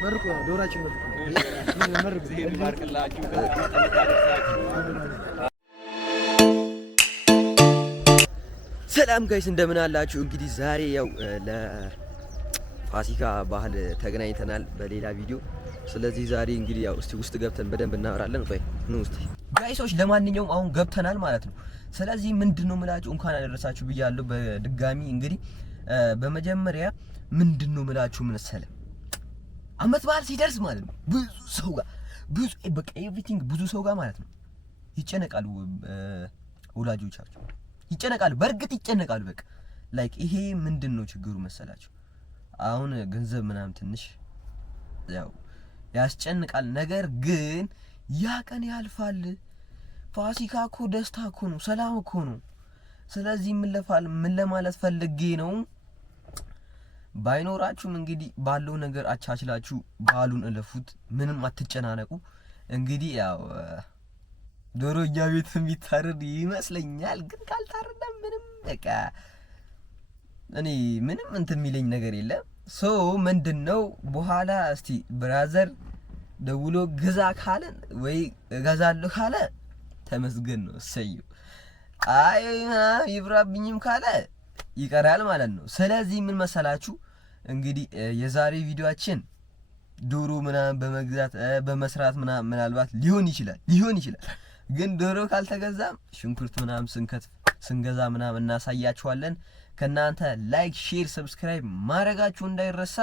መርቁ ዶራችን መርቁ መርቁ ዜን ባርክላችሁ ሰላም ጋይስ እንደምን አላችሁ? እንግዲህ ዛሬ ያው ለፋሲካ ባህል ተገናኝተናል በሌላ ቪዲዮ። ስለዚህ ዛሬ እንግዲህ ያው እስቲ ውስጥ ገብተን በደንብ እናወራለን። ቆይ ነው ውስጥ ጋይሶች፣ ለማንኛውም አሁን ገብተናል ማለት ነው። ስለዚህ ምንድነው ምላችሁ እንኳን አደረሳችሁ ብያለሁ በድጋሚ። እንግዲህ በመጀመሪያ ምንድነው ምላችሁ መሰለ አመት በዓል ሲደርስ ማለት ነው ብዙ ሰው ጋር ብዙ በቃ ኤቭሪቲንግ ብዙ ሰው ጋር ማለት ነው ይጨነቃሉ፣ ወላጆቻቸው ይጨነቃሉ፣ በእርግጥ ይጨነቃሉ። በቃ ላይክ ይሄ ምንድነው ችግሩ መሰላችሁ? አሁን ገንዘብ ምናምን ትንሽ ያው ያስጨንቃል። ነገር ግን ያ ቀን ያልፋል። ፋሲካ እኮ ደስታ እኮ ነው፣ ሰላም እኮ ነው። ስለዚህ ምን ለማለት ፈልጌ ነው፣ ባይኖራችሁም እንግዲህ ባለው ነገር አቻችላችሁ ባሉን እለፉት፣ ምንም አትጨናነቁ። እንግዲህ ያው ዶሮ እኛ ቤት የሚታረድ ይመስለኛል፣ ግን ካልታረደ ምንም በቃ እኔ ምንም እንትን የሚለኝ ነገር የለም። ሶ ምንድነው በኋላ እስቲ ብራዘር ደውሎ ግዛ ካለን ወይ እገዛለሁ ካለ ተመስገን ነው፣ እሰየው። አይ ይብራብኝም ካለ ይቀራል ማለት ነው። ስለዚህ ምን መሰላችሁ እንግዲህ የዛሬ ቪዲዮአችን ዶሮ ምናምን በመግዛት በመስራት ምናምን ምናልባት ሊሆን ይችላል። ግን ዶሮ ካልተገዛም ሽንኩርት ምናምን ስንገዛ ምናምን እናሳያችኋለን። ከናንተ ላይክ፣ ሼር፣ ሰብስክራይብ ማድረጋችሁ እንዳይረሳ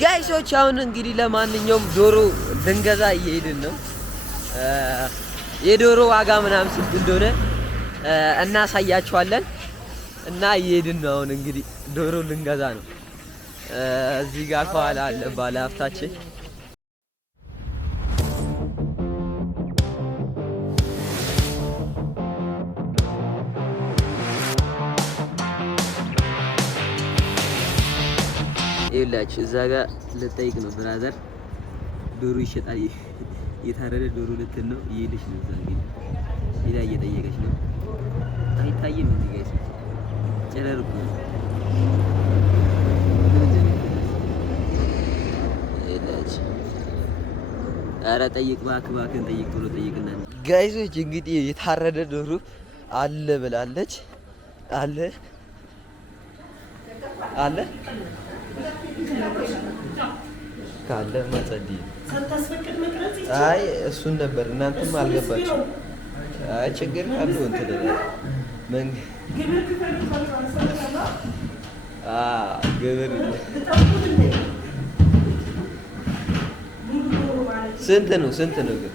ጋይሶች። አሁን እንግዲህ ለማንኛውም ዶሮ ልንገዛ እየሄድን ነው። የዶሮ ዋጋ ምናምን ስንት እንደሆነ እናሳያችኋለን እና እየሄድን ነው። አሁን እንግዲህ ዶሮ ልንገዛ ነው። እዚህ ጋር ከኋላ አለ ባለ ሀብታችን። ይላችሁ እዛ ጋር ልጠይቅ ነው ብራዘር፣ ዶሮ ይሸጣል። የታረደ ዶሮ ልትል ነው እየሄደች ነው። እዛ እንግዲህ ሌላ እየጠየቀች ነው። አይታየም እዚህ ጋር ጨረር እኮ ነው። ኧረ ጠይቅ እባክህን ጠይቅ፣ ቶሎ ጠይቅና ጋይሶች። እንግዲህ የታረደ ዶሮ አለ ብላለች። አለ ካለ ማጸዲ። አይ እሱን ነበር እናንተም አልገባችሁ። አይ ችግር ካለው እንትን ግብር ስንት ነው ግን?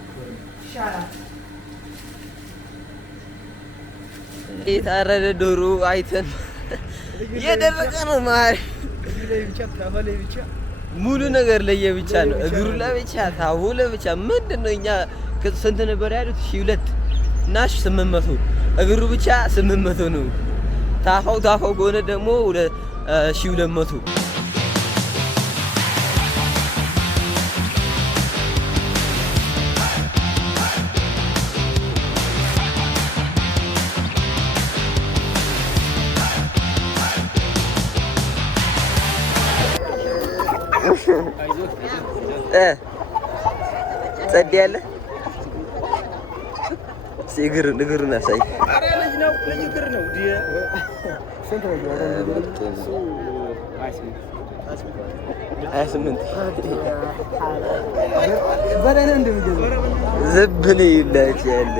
የታረደ ዶሮ አይተን የደረቀ ነው ማሪ ሙሉ ነገር ለየብቻ ነው። እግሩ ለብቻ፣ ታው ለብቻ። ምንድነው እኛ ስንት ነበር ያሉት? 2,000 እና 800። እግሩ ብቻ 800 ነው። ታፋው ከሆነ ደግሞ 2,200። ጸድ ያለ እግሩን አሳይ። ዝብን ይላች ያለ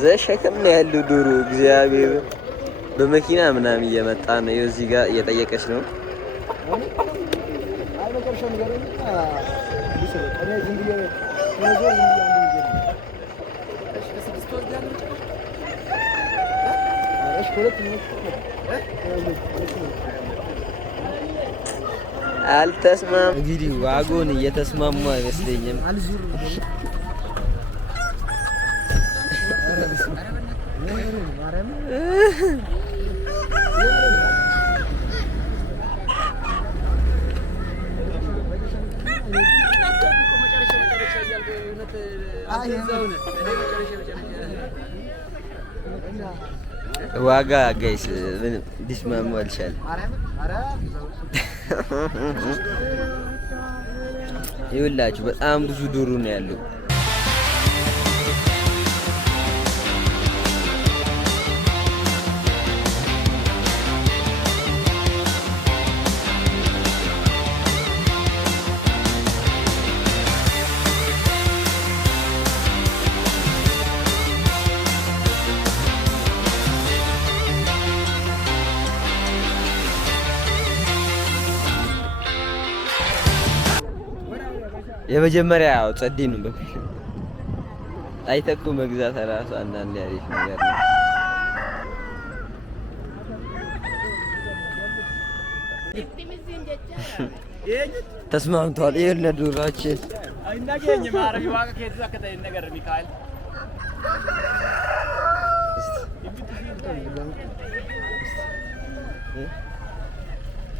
ዘሸከም ያለው ዶሮ እግዚአብሔር በመኪና ምናምን እየመጣ ነው። እዚህ ጋር እየጠየቀች ነው። አልተስማም እንግዲህ ዋጎን እየተስማሙ አይመስለኝም። ዋጋ ጋይስ ምን ዲስማሙ አልቻለም። ይኸውላችሁ በጣም ብዙ ዶሮ ነው ያለው። የመጀመሪያ ያው ጸዴ ነው በቃ አይተኩ መግዛት እራሱ አንዳንድ አሪፍ ነገር ነው። ተስማምቷል። ይሄን ዶሮአችን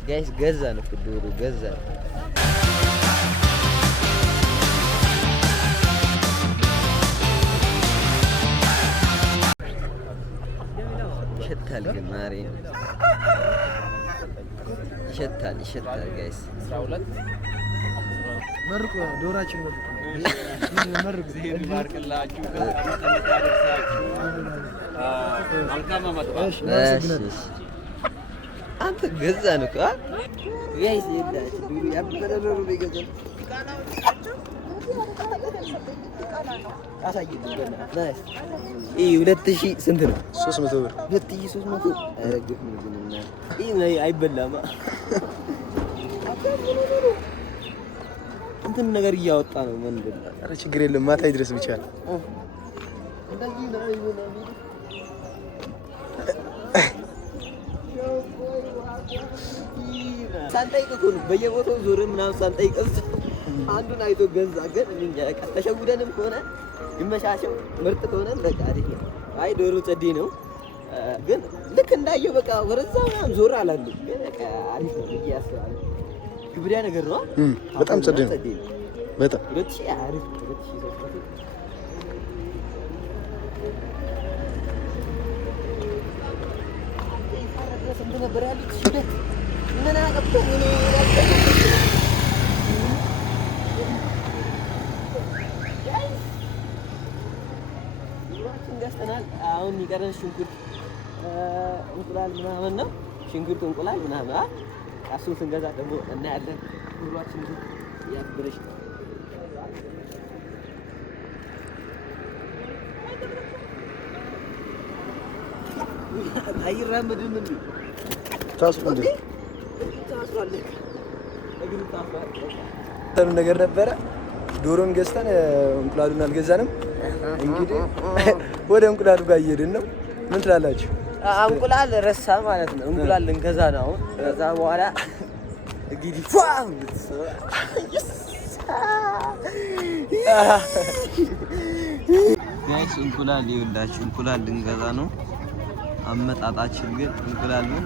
ጋይስ ገዛን እኮ ዶሮ ገዛን። ይሸታል ግን ማርያም ይሸታል ጋይስ። መርቁ ዶሮአችን መርቁ ይባርክላችሁ። አንተ ገዛን እኮ ጋይስ ይላችሁ ዱሩ ያበረ ዶሮ ይገዛል። ይሄ 2000 ስንት ነው? 300 ብር 2300 አረግፍ ነው ግን እና ይሄ አይበላማ። እንትን ነገር እያወጣ ነው መንገድ። ኧረ ችግር የለም ማታ ይድረስ ብቻ ነው። ሳንጠይቅ እኮ ነው በየቦታው ዞርን ምናምን ሳንጠይቅ አንዱን አይቶ ገዛ። ግን እንጃ ተሸውደንም ከሆነ ይመሻሸው ምርጥ ከሆነ በቃ አሪፍ ነው። አይ ዶሮ ጸዴ ነው ግን ልክ እንዳየው በቃ ወረዛ ዞር አላሉ። ግን በቃ አሪፍ ነው ብዬ አስባለሁ። ግብዳ ነገር ነው። በጣም ጸዴ ነው። በጣም 2000 አሪፍ 2000 ስንት ነበር ያሉት? ምን አቀብቶ ምን ገዝተናል። አሁን ይቀረን ሽንኩርት እንቁላል ምናምን ነው። ሽንኩርት እንቁላል ምናምን እሱን ስንገዛ ደግሞ እናያለን። ሁላችን ግን ያብረሽ አይራመድም እንዴ? ታስፈንድ ታስዋለህ እግሩ ታስዋል ነገር ነበረ። ዶሮን ገዝተን እንቁላሉን አልገዛንም። እንግዲህ ወደ እንቁላሉ ጋር እየሄድን ነው። ምን ትላላችሁ? እንቁላል ረሳ ማለት ነው። እንቁላል ልንገዛ ነው አሁን። ከዛ በኋላ እንግዲህ ፏም ጋይስ እንቁላል ይኸውላችሁ እንቁላል ልንገዛ ነው። አመጣጣችን ግን እንቁላል ምን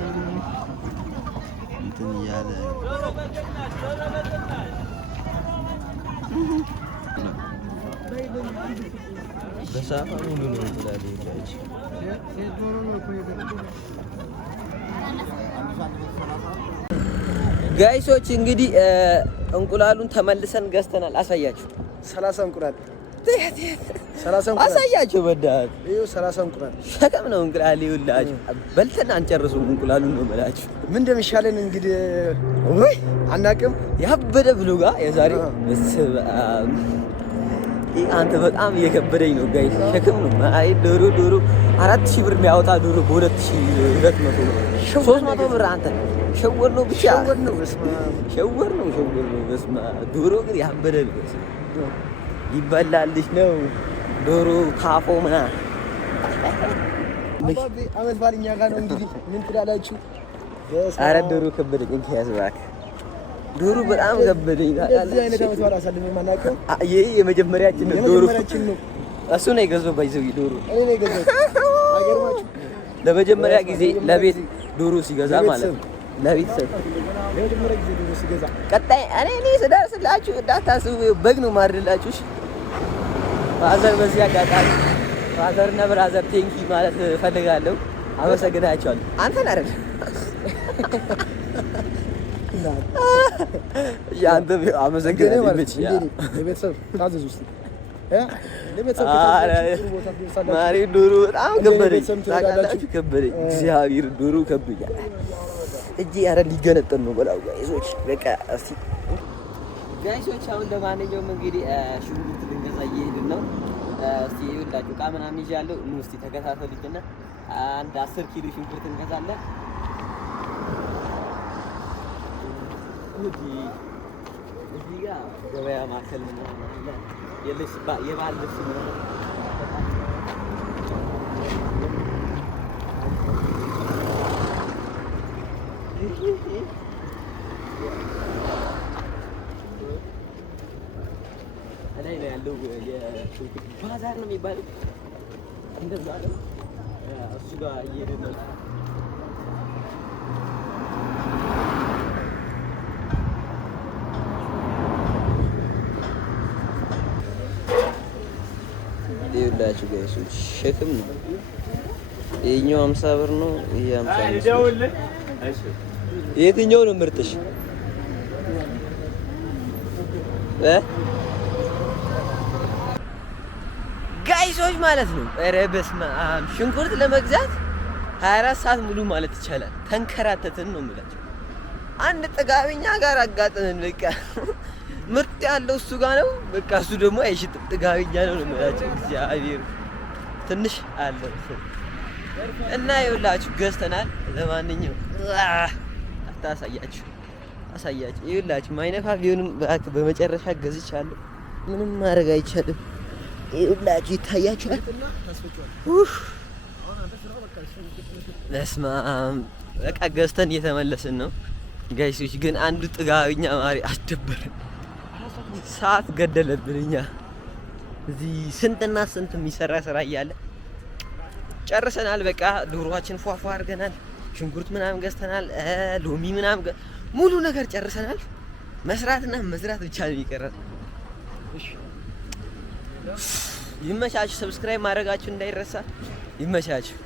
እንትን እያለ በሳፋ ሙሉ ነው እንቁላል ይላችሁ ጋይሶች። እንግዲህ እንቁላሉን ተመልሰን ገዝተናል። አሳያችሁ 30 እንቁላል 30 እንቁላል አሳያችሁ። በዳት ይኸው 30 እንቁላል ሸከም ነው እንቁላል ይውላችሁ። በልተን አንጨርሱም እንቁላሉን ነው የምላችሁ። ምን እንደሚሻለን እንግዲህ ወይ አናውቅም። ያበደ ብሎጋ የዛሬ አንተ በጣም እየከበደኝ ነው ጋይስ። ሸክም ነው። አይ ዶሮ 4000 ብር የሚያወጣ ዶሮ በ2200 ነው። 300 ብር አንተ ሸወር ነው ብቻ ሸወር ነው። በስመ አብ ዶሮ ግን ያበደ ነው። ይበላልሽ ነው ዶሮ ካፎ ምናምን አመት ባልኛ ጋር ነው እንግዲህ ምን ትላላችሁ? ኧረ ዶሮ ከበደኝ እንኪያዝ እባክህ። ዶሮ በጣም ከበደኝ። እዚህ አይነት አመት ባል አሳልፈን ማናውቀው ይሄ የመጀመሪያችን ነው። ዶሮ ነው እሱ ነው የገዛው። ባይዘው ዶሮ እኔ ነው የገዛው። አይገርማችሁ? ለመጀመሪያ ጊዜ ለቤት ዶሮ ሲገዛ ማለት ነው። ለቤተሰብ ለመጀመሪያ ጊዜ ዶሮ ሲገዛ ቀጣይ እኔ ስደርስላችሁ እንዳታስቡ በግ ነው ማርድላችሁ። ፋዘር በዚህ አጋጣሚ ፋዘር እና ብራዘር ቴንኪ ማለት እፈልጋለሁ። አመሰግናቸዋለሁ። አንተን አይደል ያንተ አመሰግናለሁ። ቤተሰብ ታዘዙ ውስጥ ማሪ ዶሮ በጣም ከበደኝ። ታውቃላችሁ ከበደኝ። እግዚአብሔር ዶሮ ከብኛል። እጄ ኧረ ሊገነጠል ነው በላው ጋይሶች። በቃ እስቲ ጋይሶች አሁን ለማንኛውም እንግዲህ ሽንኩርት ልንገዛ እየሄድን ነው። እስቲ ይኸውላችሁ ዕቃ ምናምን ይዣለሁ። ኑ እስቲ ተከታተሉኝና አንድ 10 ኪሎ ሽንኩርት እንገዛለን። እዚህ ጋር ገበያ ማዕከል ምናምን አለ። የባህል ልብስ ምናምን ላይ ነው ያለው። ባዛር ነው የሚባለው እንደዛ ነው። እሱ ጋር እየሄድን ነው። ይኸውላችሁ ጋይሶች ሸክም ነው። ይኸኛው 50 ብር ነው። ይሄ 50 ነው። የትኛው ነው ምርጥሽ? ጋይሶች ማለት ነው። ኧረ በስመ አብ ሽንኩርት ለመግዛት 24 ሰዓት ሙሉ ማለት ይቻላል ተንከራተትን ነው የምላቸው። አንድ ጥጋበኛ ጋር አጋጥመን በቃ ምርጥ ያለው እሱ ጋር ነው። በቃ እሱ ደግሞ አይሽጥም፣ ጥጋበኛ ነው የምላቸው። እግዚአብሔር ትንሽ አለ እና ይኸውላችሁ ገዝተናል። ለማንኛውም አታሳያችሁ አሳያችሁ። ይኸውላችሁ ማይነፋ ቢሆንም በመጨረሻ ገዝቻለሁ። ምንም ማድረግ አይቻልም። ይኸውላችሁ ይታያችኋል። በስመ አብ በቃ ገዝተን እየተመለስን ነው ጋይሶች። ግን አንዱ ጥጋበኛ ማሪ አስደበረን፣ ሰዓት ገደለብን። እኛ እዚህ ስንትና ስንት የሚሰራ ስራ እያለ ጨርሰናል። በቃ ዶሮዋችን ፏፏ አድርገናል። ሽንኩርት ምናምን ገዝተናል። ሎሚ ምናምን ሙሉ ነገር ጨርሰናል። መስራትና መዝራት ብቻ ነው የሚቀረን። ይመቻችሁ። ሰብስክራይብ ማድረጋችሁ እንዳይረሳ። ይመቻችሁ።